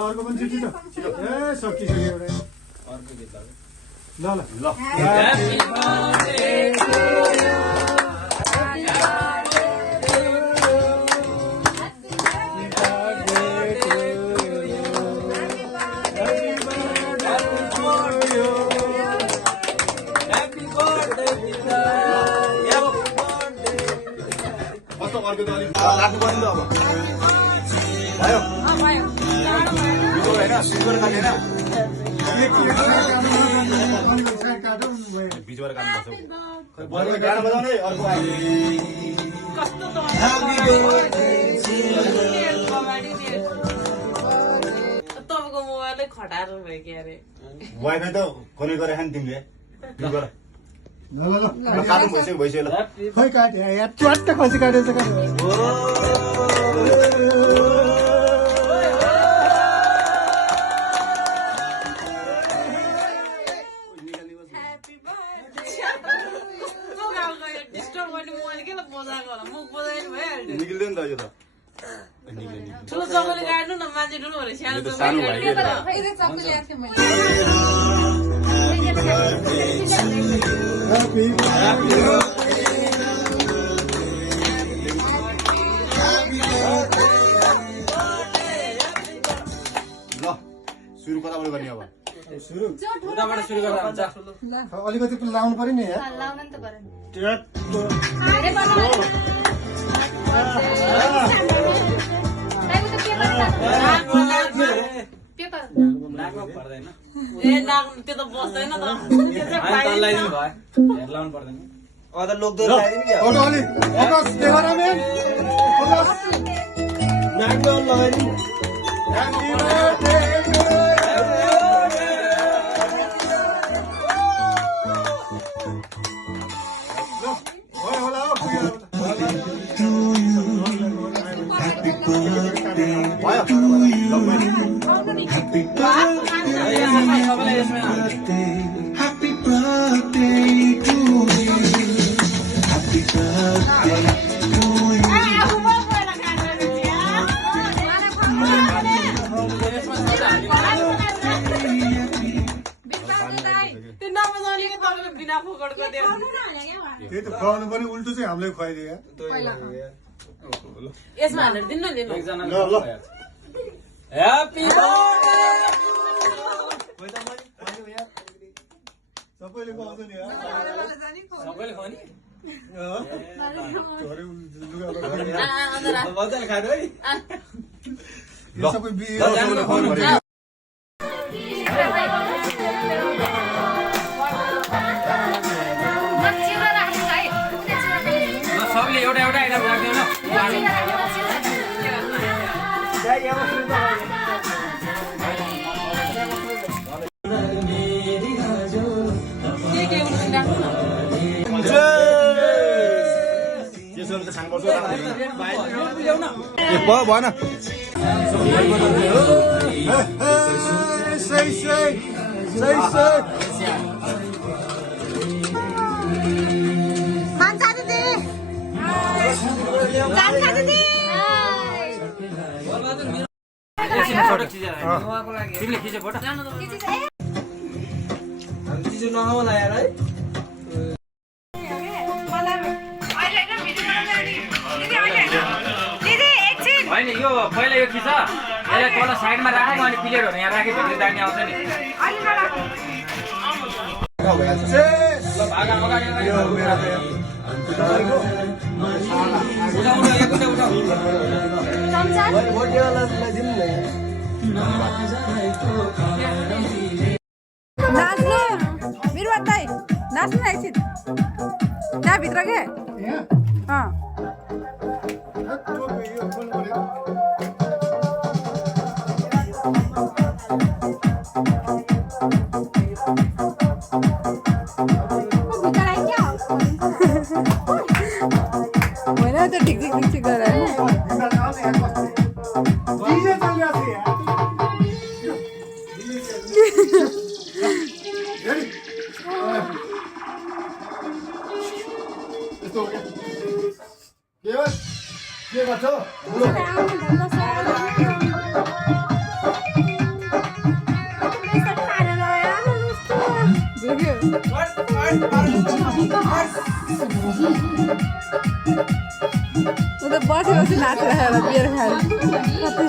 अर्को पनि छिटो छिटो ए सकिसक्यो एउटा अर्को गीत ल ल ल बिचबाट काट्नुपर्छ गाना बजाउने अर्को तपाईँको मोबाइलै खटारो भयो के अरे वाइफाई त कनेक्ट गरेर खाने तिमीले ल ल ल काट्नु भइसक्यो ल खै काट्यो यार च्वाट्ट खसी काटेछ निक्लिँदैन त यो त ठुलो चक्कले काट्नु न मान्छे ठुलो भनेर सानो सानो भाइ ल सुरु कताबाट गर्ने अब सुरु उताबाट सुरु गर्दा हुन्छ अलिकति लाउनु पर्यो नि यार लाउन नि त पर्यो ए नाक त्यो त बस्दैन त लाउनु पर्दैन लोग्दो लगाइदिनु क्या फोटो अलि फोकस क्यामेराम्यान फोकस नाक डाउन लगाइदिनु happy birthday Happy birthday to you. Happy birthday to you. बिना फोकटको दियो त्यही त खुवाउनु पनि उल्टो चाहिँ हामीले खुवाइदियो यसमा हालेर दिनु न लिनु ल ल ह्यापी बर्थडे सबैले खुवाउँछ नि सबैले खुवाउने सबै सबले एउटा एउटा आइटम राख्दियो न भएन तिमीले खिच्यो फोटो नखाउला यार है होइन यो पहिला यो खिच यसलाई तल साइडमा राख्नु अनि प्लेटहरू यहाँ राखेँ भित्र दानी आउँछ नि नाच्नु मेरो दाइ नाच्नु एकछिन त्यहाँभित्र के होइन त्यो ठिक ठिक ठिक ठिक गरेर के गर्छ देख्यो ऊ त बसी बसी नाचिरहेको बियर खाएर कतै